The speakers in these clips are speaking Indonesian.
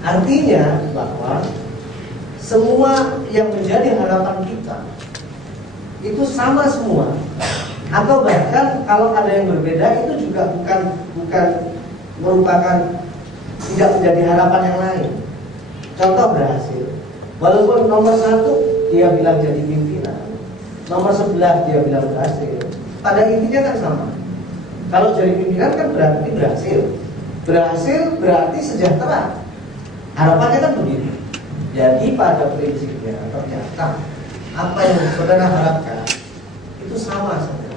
Artinya bahwa semua yang menjadi harapan kita itu sama semua, atau bahkan kalau ada yang berbeda itu juga bukan merupakan tidak menjadi harapan yang lain. Contoh berhasil, walaupun nomor 1 dia bilang jadi pimpinan, nomor 11 dia bilang berhasil, pada intinya kan sama. Kalau jadi pimpinan kan berarti berhasil, berhasil berarti sejahtera. Harapannya kan begitu. Jadi pada prinsipnya ternyata apa yang saudara harapkan itu sama saja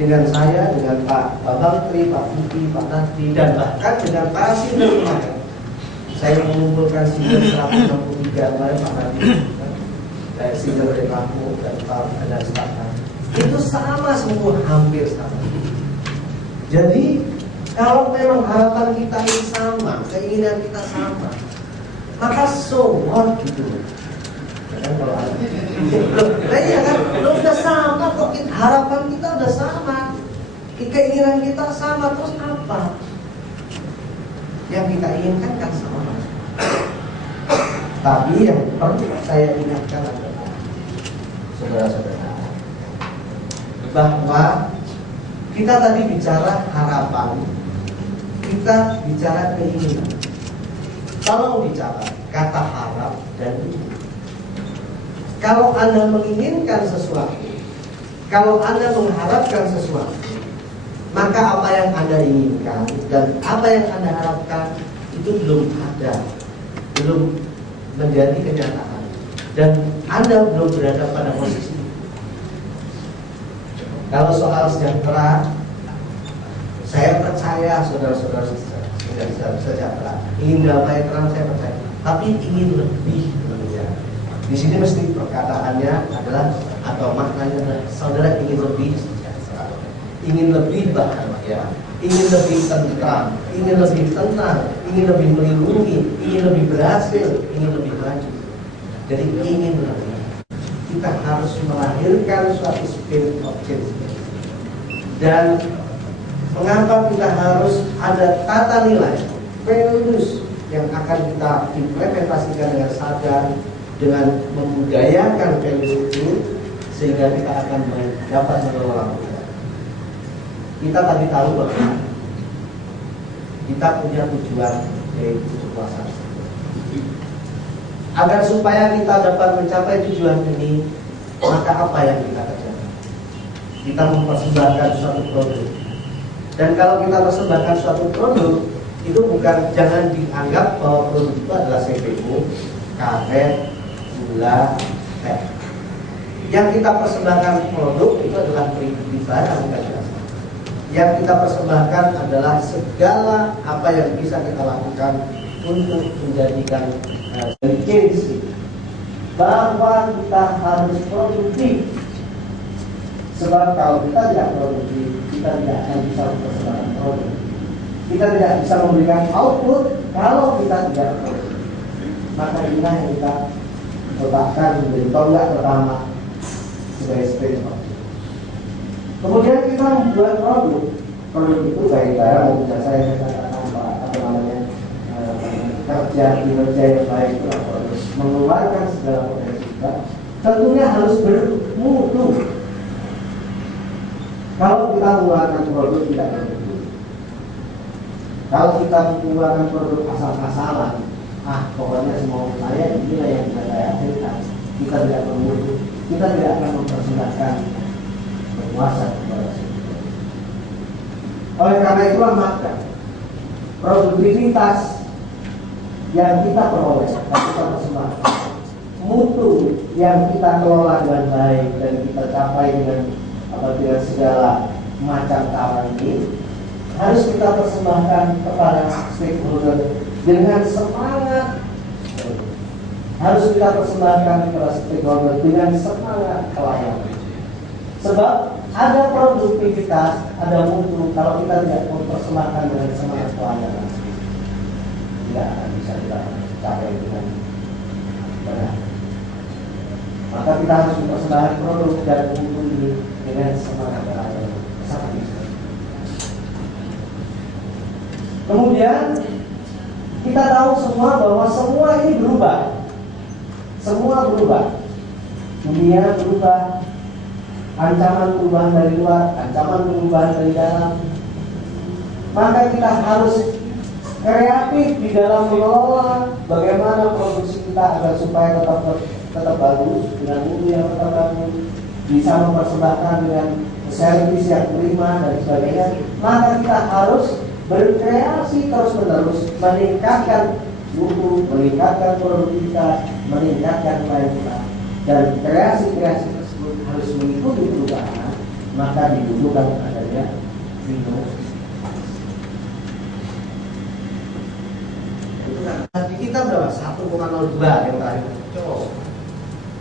dengan saya, dengan Pak Bambang Tri, Pak Budi, Pak Nadi, dan bahkan dengan para senior kemarin. Saya mengumpulkan senior 163 kemarin Pak Nadi, senior dari Lampung dan Pak dan staf. Itu sama semua, hampir sama. Jadi kalau memang harapan kita ini sama, keinginan kita sama, maka so what gitu. Kan kalau ada, iya kan, lo udah sama kok, harapan kita udah sama, keinginan kita sama, terus apa? Yang kita inginkan kan sama. Tapi yang perlu saya ingatkan adalah saudara-saudara, bahwa kita tadi bicara harapan, kita bicara keinginan. Kalau bicara kata harap dan ingin, kalau Anda menginginkan sesuatu, kalau Anda mengharapkan sesuatu, maka apa yang Anda inginkan dan apa yang Anda harapkan itu belum ada, belum menjadi kenyataan, dan Anda belum berada pada posisi. Kalau soal sejahtera, saya percaya saudara-saudara sejahtera, ingin damai terang, saya percaya. Tapi ingin lebih tentunya. Di sini mesti perkataannya adalah atau maknanya adalah saudara ingin lebih sejahtera, ingin lebih bahagia, ingin lebih tentram, ingin lebih tenang, ingin lebih melindungi, ingin lebih berhasil, ingin lebih maju. Jadi ingin lebih. Kita harus melahirkan suatu spirit of change. Dan mengapa kita harus ada tata nilai, values yang akan kita implementasikan dengan sadar, dengan membudayakan values itu, sehingga kita akan dapat mengelola kita. Kita tadi tahu bahwa kita punya tujuan, yaitu kekuasaan. Agar supaya kita dapat mencapai tujuan ini, maka apa yang kita kerjakan? Kita mempersembahkan suatu produk. Dan kalau kita persembahkan suatu produk, itu bukan, jangan dianggap bahwa produk itu adalah CPU, karet, gula, teh. Yang kita persembahkan produk itu adalah pribadi barang dan jasa. Yang kita persembahkan adalah segala apa yang bisa kita lakukan untuk menjadikan change, bahwa kita harus produktif. Sebab kalau kita tidak produktif, kita tidak akan bisa mempersembahkan produk. Kita tidak bisa memberikan output kalau kita tidak produktif. Maka inilah yang kita letakkan menjadi tonggak pertama sebagai spirit. Kemudian kita membuat produk. Produk itu baik barang maupun jasa yang kita katakan apa namanya, kerja kinerja yang baik itu harus mengeluarkan segala potensi kita. Tentunya harus bermutu. Kalau kita mengeluarkan produk tidak bermutu, kalau kita mengeluarkan produk asal-asalan, pokoknya semua saya inilah yang bisa saya hasilkan, kita tidak bermutu, kita tidak akan mempersembahkan kekuasaan kepada sesuatu. Oleh karena itulah maka produktivitas yang kita peroleh dan kita persembahkan, mutu yang kita kelola dengan baik dan kita capai dengan segala macam cara ini, harus kita persembahkan kepada stakeholder dengan semangat. Harus kita persembahkan kepada stakeholder dengan semangat pelayanan. Sebab ada produktivitas, ada mutu kalau kita tidak mempersembahkan dengan semangat pelayanan, tidak akan bisa kita capai dengan benar. Maka kita harus mempersembahkan produk dan mutu ini dengan semangat pelayanan. Sangat bisa. Kemudian kita Kita tahu semua bahwa semua ini berubah. Semua berubah. Dunia berubah. Ancaman perubahan dari luar, ancaman perubahan dari dalam. Maka kita harus kreatif di dalam mengelola bagaimana produksi kita agar supaya tetap bagus, dengan mutu yang tetap bagus, bisa mempersembahkan dengan servis yang prima dan sebagainya. Maka kita harus berkreasi terus-menerus, meningkatkan mutu, meningkatkan produktivitas, meningkatkan kualitas, dan kreasi-kreasi tersebut harus mengikuti perubahan. Maka dibutuhkan adanya inovasi. Di kita berapa? 1,02 yang terakhir.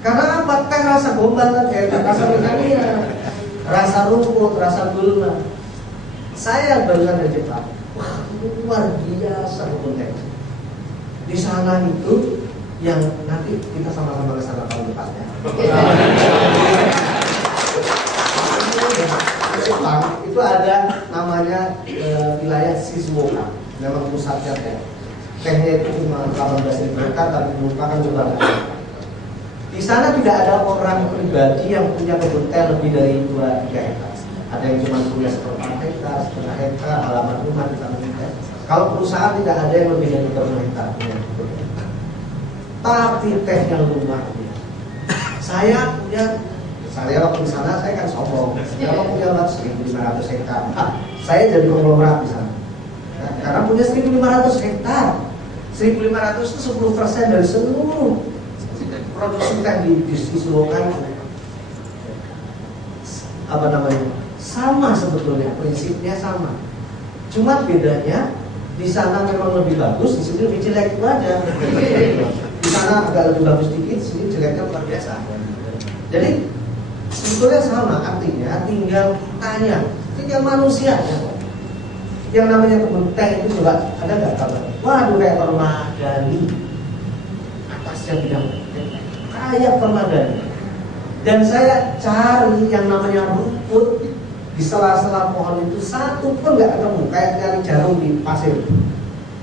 Karena apa? Kan rasa gombal, rasa mekania, rasa rumput, rasa gulma. Saya barusan dari Jepang. Wah, luar biasa konten. Di sana itu yang nanti kita sama-sama ke sana tahun depan ya. Di Jepang itu ada namanya wilayah Shizuoka, memang pusatnya teh. Tehnya itu cuma 18.000 hektar, tapi merupakan juga. Di sana tidak ada orang pribadi yang punya kebun teh lebih dari 2-3 hektar. Ada yang cuma punya 1/4 hektar, setengah hektar, halaman rumah di sana. Kalau perusahaan tidak ada yang lebih dari 30 hektar. Tapi teh yang luar biasa. Saya waktu di sana saya kan sombong. Saya punya 1.500 hektar. Saya jadi konglomerat di sana. Karena punya 1.500 hektar. 1.500 itu 10% dari seluruh produksi teh di Shizuoka. Apa namanya? Sama sebetulnya, prinsipnya sama. Cuma bedanya di sana memang lebih bagus, di sini lebih jelek, itu aja. Di sana agak lebih bagus dikit, di sini jeleknya luar biasa. Jadi sebetulnya sama, artinya tinggal tanya, tinggal manusianya. Yang namanya kebun teh itu juga ada nggak kabar? Waduh, kayak permadani, atasnya bidang kayak permadani. Dan saya cari yang namanya rumput di sela-sela pohon itu satu pun nggak ketemu, kayak nyari jarum di pasir.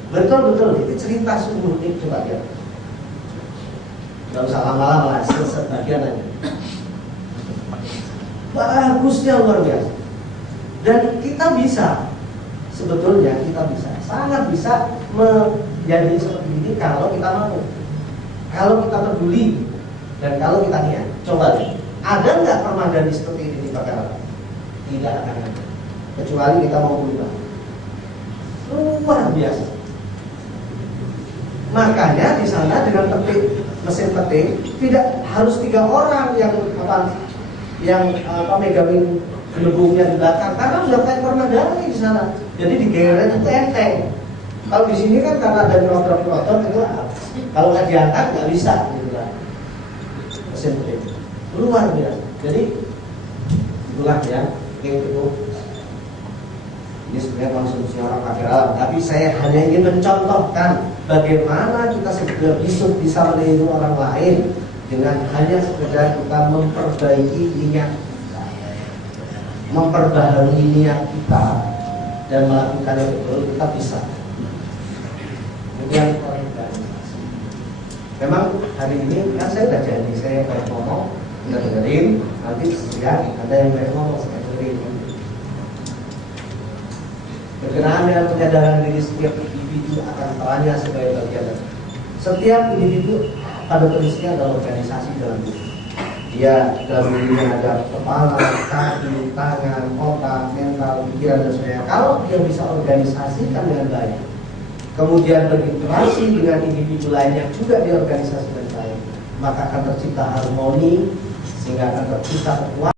Betul-betul itu cerita sungguh nih, coba lihat. Nggak usah lama-lama lah, sebagian aja. Bagusnya luar biasa. Dan kita bisa, sebetulnya kita bisa, sangat bisa menjadi seperti ini kalau kita mau, kalau kita peduli, dan kalau kita niat. Coba lihat, ada nggak permadani seperti ini di Pakarata? Tidak akan ada, kecuali kita mau berubah. Luar biasa. Makanya di sana dengan mesin petik tidak harus 3 orang yang megangin gelembungnya di belakang, karena sudah kayak permadani di sana. Jadi digeret itu enteng. Kalau di sini kan karena ada rotor itu, kalau nggak diangkat nggak bisa, gitu kan. Mesin petik luar biasa. Jadi itulah ya. Itu ini sebenarnya konsumsi orang pakai alam, tapi saya hanya ingin mencontohkan bagaimana kita segera bisa melindungi orang lain dengan hanya sekedar kita memperbaiki niat kita, memperbaharui niat kita dan melakukan yang betul, kita bisa. Kemudian organisasi. Memang hari ini kan saya udah janji, saya banyak ngomong, udah dengerin, nanti ya ada yang banyak ngomong, saya dengerin. Berkenaan dengan penyadaran diri setiap individu akan perannya sebagai bagian dari. Setiap individu pada prinsipnya adalah organisasi dalam diri. Dia dalam dirinya ada kepala, kaki, tangan, otak, mental, pikiran dan sebagainya. Kalau dia bisa organisasikan dengan baik, kemudian berinteraksi dengan individu lainnya juga di organisasi dengan baik, maka akan tercipta harmoni, sehingga akan tercipta kekuatan.